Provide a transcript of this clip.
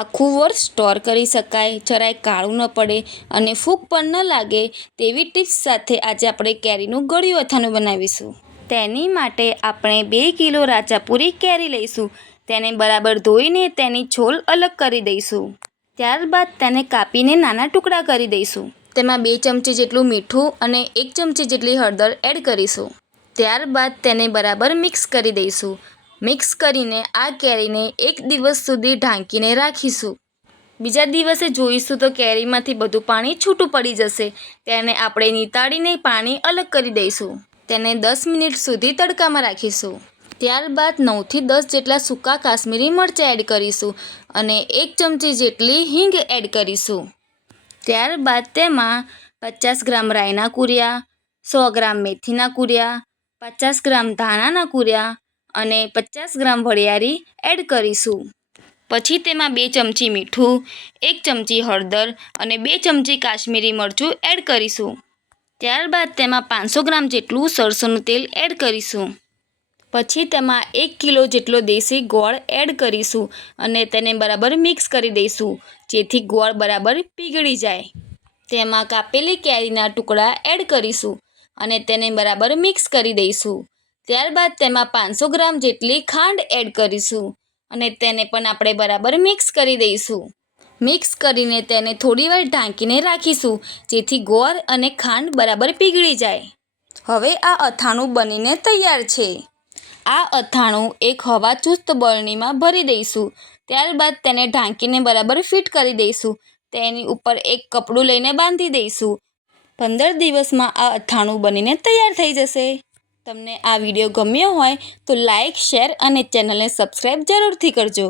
આખું વર્ષ સ્ટોર કરી શકાય, જરાય કાળું ન પડે અને ફૂગ પણ ન લાગે તેવી ટિપ્સ સાથે આજે આપણે કેરીનું ગળ્યું અથાણું બનાવીશું। તેની માટે આપણે 2 કિલો રાજાપુરી કેરી લઈશું। તેને બરાબર ધોઈને તેની છોલ અલગ કરી દઈશું। ત્યારબાદ તેને કાપીને નાના ટુકડા કરી દઈશું। તેમાં 2 ચમચી જેટલું મીઠું અને 1 ચમચી જેટલી હળદર એડ કરીશું। ત્યારબાદ તેને બરાબર મિક્સ કરી દઈશું। મિક્સ કરીને આ કેરીને 1 દિવસ સુધી ઢાંકીને રાખીશું। બીજા દિવસે જોઈશું તો કેરીમાંથી બધું પાણી છૂટું પડી જશે। તેને આપણે નીતાળીને પાણી અલગ કરી દઈશું। તેને 10 મિનિટ સુધી તડકામાં રાખીશું। ત્યારબાદ 9 થી 10 જેટલા સૂકા કાશ્મીરી મરચાં એડ કરીશું અને 1 ચમચી જેટલી હિંગ એડ કરીશું। ત્યારબાદ તેમાં 50 ગ્રામ રાઈના કૂરિયા, 100 ગ્રામ મેથીના કૂરિયા, 50 ગ્રામ ધાણાના કૂરિયા અને 50 ગ્રામ વરિયાળી એડ કરીશું। પછી તેમાં 2 ચમચી મીઠું, 1 ચમચી હળદર અને 2 ચમચી કાશ્મીરી મરચું એડ કરીશું। ત્યારબાદ તેમાં 500 ગ્રામ જેટલું સરસોનું તેલ એડ કરીશું। પછી તેમાં 1 કિલો જેટલો દેશી ગોળ એડ કરીશું અને તેને બરાબર મિક્સ કરી દઈશું જેથી ગોળ બરાબર પીગળી જાય। તેમાં કાપેલી કેરીના ટુકડા એડ કરીશું અને તેને બરાબર મિક્સ કરી દઈશું। ત્યારબાદ તેમાં 500 ગ્રામ જેટલી ખાંડ એડ કરીશું અને તેને પણ આપણે બરાબર મિક્સ કરી દઈશું। મિક્સ કરીને તેને થોડીવાર ઢાંકીને રાખીશું જેથી ગોળ અને ખાંડ બરાબર પીગળી જાય। હવે આ અથાણું બનીને તૈયાર છે। આ અથાણું એક હવાચુસ્ત બરણીમાં ભરી દઈશું। ત્યારબાદ તેને ઢાંકીને બરાબર ફિટ કરી દઈશું। તેની ઉપર એક કપડું લઈને બાંધી દઈશું। 15 દિવસમાં આ અથાણું બનીને તૈયાર થઈ જશે। તમને આ વિડીયો ગમ્યો હોય તો લાઇક, શેર અને ચેનલને સબસ્ક્રાઈબ જરૂરથી કરજો।